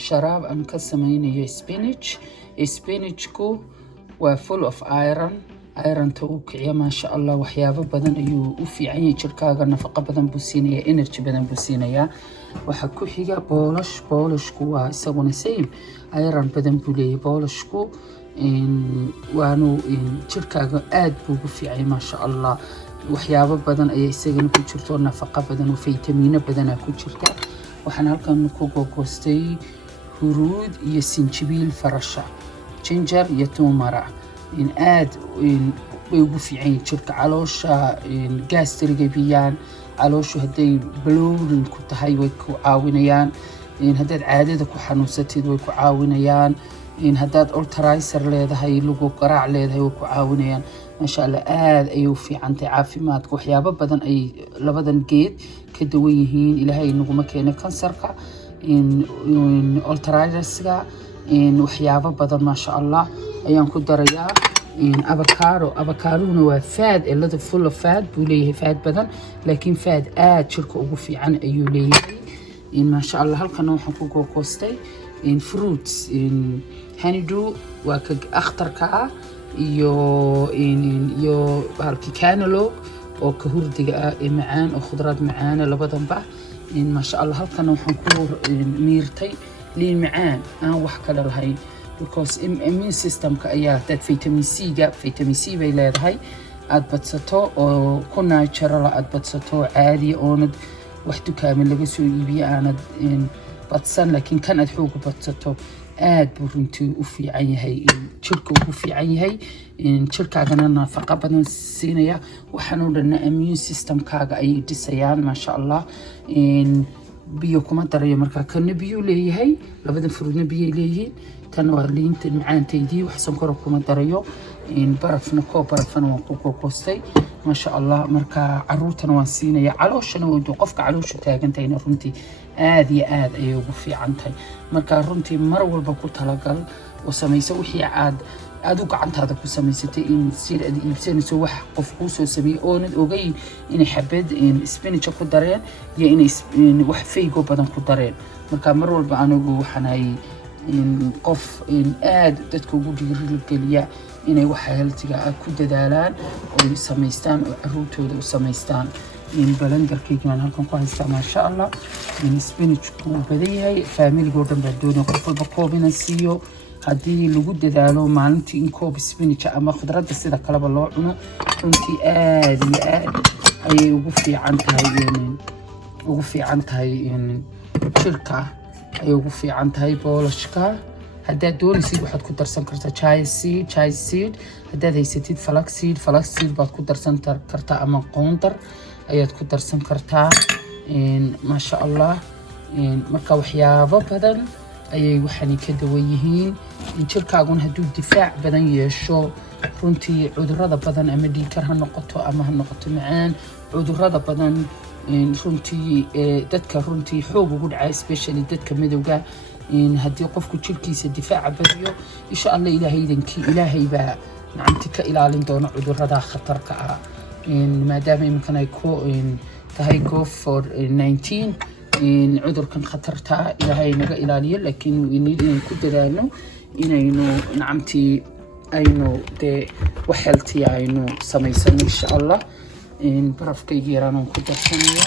شراب أنا كسميني spinach spinachku waa full of iron توقع ما شاء الله وحيابه بدن أيو وفي عيني شركاغا نفقة بدن بوسينيا energy بدن بوسينيا وحكو حيقا بولشكو ويساقون سيم iron بدن بولي بولشكو وانو شركاغا آد بوغو في عيني ما شاء الله وحيابه بدن أي يساقون كو شرطو نفقة بدن وفيتامين بدن كو شركا وحنا هلكا نكو غوغوستي هرود يسنجبيل فرشا جينجر يتومرا آد ويوقو في عين شركة علوشا جاستريقي بيان علوشو هدي بلورن كنت هاي ويكو عاوينيان هداد عادة كو حانوستيد ويكو عاوينيان هداد أولترايسر ليدا هاي لوغو قراع ليدا هاي ويكو عاوينيان ما شاء الله آد أيو في عنتي عافيمات وحيابا بدن أي لبدن جيد كدويهين إلى هاي نغو مكينة كانسركا أولترايسركا وحيابا بدن ما شاء الله أيام كدريا أفوكادو waa fad a lot of full of fat buu leeyahay fat badan laakiin fat aad jirka ugu fiican ayuu leeyahay ma sha Allah halkan waxaan ku goostay fruits honeydew waa ka akhtarka iyo halkii cantaloupe oo ka hurdiga ah ee macaan oo khudrad macaan labadanba ma sha Allah halkan waxaan ku miirtay liin macaan aan wax kale lahayn because immune system ka ayaa dad vitamin C bay leedahay aad badsato oo ku natural aad badsato caadi oo wax dukaamada laga soo iibiyo aanad badsan laakiin kan aad xoog badsato aad buu runtii u fiican yahay jirka ugu fiican yahay jirkaagana nafaqo badan siinaya waxaan u dhanaa immune system kaaga ay dhisayaan ma sha Allah biyo kuma darayo marka kan biyo leeyahay labadan fruudna biyo leeyihiin tan waa liinta macaanteedii wax sonkor kuma darayo barafna barafna waan ku koostay ma sha Allah marka caruurtana waan siinaya calooshana oo qofka caloosha taagantayna runtii aad iyo aad ay ugu fiican tahay marka runtii mar walba ku talagal oo sameeyso wixii aad u gacantaada ku samaysatay in sida aad iibsanayso wax qof ku soo sameeyay oo ogay in xabad spinach ku dareen iyo in wax faygo badan ku dareen marka mar walba anigu waxaan qof aad dadka ugu dhiirigeliya inay wax healthiga ku dadaalaan oo samaystaan oo caruurtooda u samaystaan balangarkayga halkan ku haystaa ma sha Allah spinach ku badan yahay family goodan baa doonay qof walba koobina siiyo haddii lagu dadaalo maalintii in koob spinach ama khudradda sida kaleba loo cuno runtii aad iyo aad ayay ugu fiican tahay jirka ay ugu fiican tahay boolashka haddaad doonaysid waxaad ku darsan kartaa chia seed haddaad haysatid flax seed baad ku darsan kartaa ama qoondar ayaad ku darsan kartaa ma sha Allah marka waxyaabo badan ayay waxani ka dawan yihiin jirkaaguna hadduu difaac badan yeesho runtii cudurrada badan ama dhiigkar ha noqoto ama ha noqoto macaan cudurrada badan runtii dadka runtii xoog ugu dhacay especially dadka madowga haddii qofku jirkiisa difaaca badiyo insha Allah ilaahay baa macanti ka ilaalin doona cudurrada khatarka ah maadaama imkan ay ku tahay COVID-19 cudurkan khatarta ilaahay naga ilaaliyo laakiin inaynu ku dadaalno inaynu nacamtii aynu wax healthy aynu samaysano insha Allah barafkayga yaraan ku darsanaya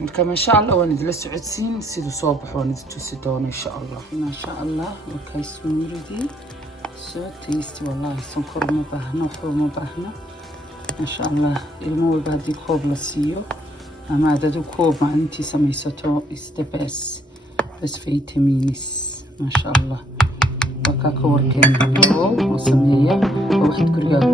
marka ma sha Allah waan idila socodsiin sidoo soo baxo waan idin tusi doono insha Allah ma sha Allah markay sumuridii soo taste wallahi sonkor ma baahna ma sha Allah ilmo walba haddii koob la siiyo ama adadu koob maalintii samaysato is the best vitamins ma sha Allah وكاكا وركين وسمية وواحد كريات